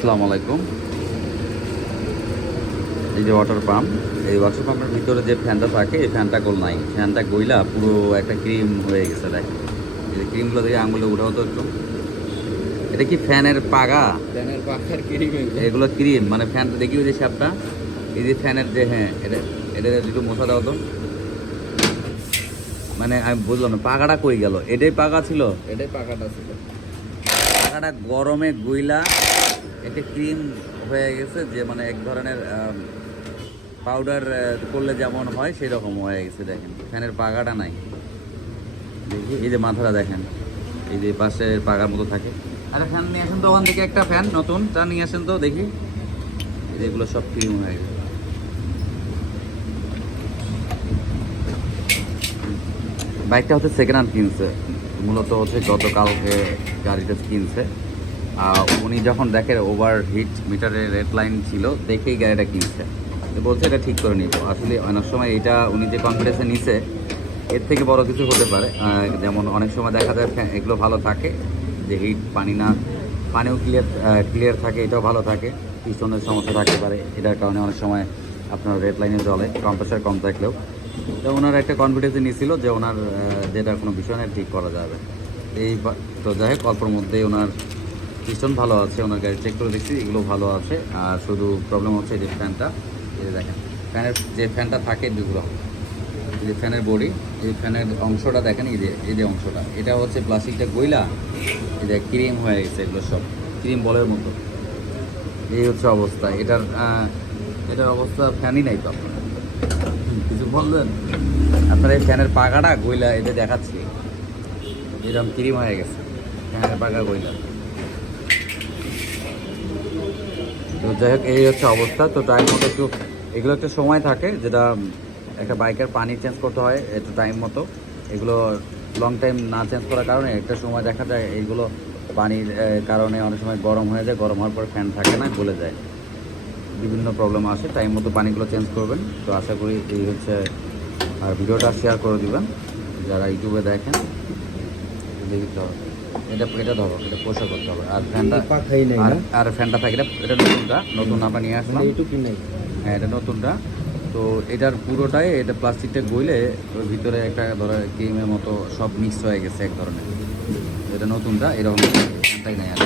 আসসালামু আলাইকুম। এই যে ওয়াটার পাম্প এই ওয়াটার পাম্পের ভিতরে যে ফ্যানটা থাকে এই ফ্যানটা গোল নাই। ফ্যানটা গইলা পুরো একটা ক্রিম হয়ে গেছে দেখ। এই ক্রিমগুলো দেখে আঙুলে উঠাও তো একটু। এটা কি ফ্যানের পাগা? ফ্যানের পাখার ক্রিম এগুলো। ক্রিম মানে ফ্যানটা দেখি ওই যে সাপটা? এই যে ফ্যানের যে হ্যাঁ এটা এটা একটু মশা দাও তো। মানে আমি বুঝলাম না পাগাটা কই গেল? এটাই পাগা ছিল? এটাই পাখাটা ছিল। টাকাটা গরমে গুইলা একটা ক্রিম হয়ে গেছে যে মানে এক ধরনের পাউডার করলে যেমন হয় সেই রকম হয়ে গেছে দেখেন। ফ্যানের পাগাটা নাই। দেখি, এই যে মাথাটা দেখেন। এই যে পাশে পাগার মতো থাকে। আর ফ্যান নিয়ে আসেন তো, ওখান থেকে একটা ফ্যান নতুন, তা নিয়ে আসেন তো, দেখি। এগুলো সব ক্রিম হয়ে গেছে। বাইকটা হচ্ছে সেকেন্ড হ্যান্ড কিনছে। মূলত হচ্ছে গতকালকে গাড়িটা কিনছে। উনি যখন দেখে ওভার হিট মিটারের রেড লাইন ছিল, দেখেই গাড়িটা কিনছে। বলছে, এটা ঠিক করে নিব। আসলে অনেক সময় এটা উনি যে কনফিডেন্সে নিছে, এর থেকে বড় কিছু হতে পারে। যেমন অনেক সময় দেখা যায় এগুলো ভালো থাকে, যে হিট পানি না, পানিও ক্লিয়ার ক্লিয়ার থাকে, এটাও ভালো থাকে, পিছনের সমস্যা থাকতে পারে। এটার কারণে অনেক সময় আপনার রেড লাইনে জলে কম্প্রেসার কম থাকলেও। তো ওনার একটা কনফিডেন্স নিয়েছিল যে ওনার যেটা কোনো বিষয় না, ঠিক করা যাবে। এই তো যাই হোক, অল্পর মধ্যেই ওনার পিছন ভালো আছে ওনার গাড়ি চেক করে দেখছি, এগুলো ভালো আছে। আর শুধু প্রবলেম হচ্ছে এই যে ফ্যানটা এই দেখেন ফ্যানের যে ফ্যানটা থাকে দুগুলো যে ফ্যানের বডি এই ফ্যানের অংশটা দেখেন, এই যে এই যে অংশটা। এটা হচ্ছে প্লাস্টিকটা গইলা এই যে ক্রিম হয়ে গেছে এগুলো সব ক্রিম বলের মতো। এই হচ্ছে অবস্থা। এটার এটার অবস্থা ফ্যানই নাই তো। আপনার কিছু বলবেন? আপনার এই ফ্যানের পাকাটা গইলা এটা দেখাচ্ছি। এরকম ক্রিম হয়ে গেছে। ফ্যানের পাকা গইলা। তো যাই হোক, এই হচ্ছে অবস্থা। তো টাইম মতো একটু, এগুলো একটা সময় থাকে, যেটা একটা বাইকের পানি চেঞ্জ করতে হয়, একটু টাইম মতো। এগুলো লং টাইম না চেঞ্জ করার কারণে একটা সময় দেখা যায়, এইগুলো পানির কারণে অনেক সময় গরম হয়ে যায়, গরম হওয়ার পর ফ্যান থাকে না, গলে যায়। বিভিন্ন প্রবলেম আসে টাইম মতো পানিগুলো চেঞ্জ করবেন। তো আশা করি এই হচ্ছে আর ভিডিওটা শেয়ার করে দিবেন যারা ইউটিউবে দেখেন। দেখি তো এটা এটা ধরো এটা পোষা করতে হবে। আর ফ্যানটা আর ফ্যানটা থাকে এটা নতুনটা নতুন আমরা নিয়ে আসলাম। হ্যাঁ এটা নতুনটা। তো এটার পুরোটাই এটা প্লাস্টিকটা গইলে ওর ভিতরে একটা ধরো ক্রিমের মতো সব মিক্স হয়ে গেছে এক ধরনের। এটা নতুনটা এরকম ফ্যানটাই নেই আর।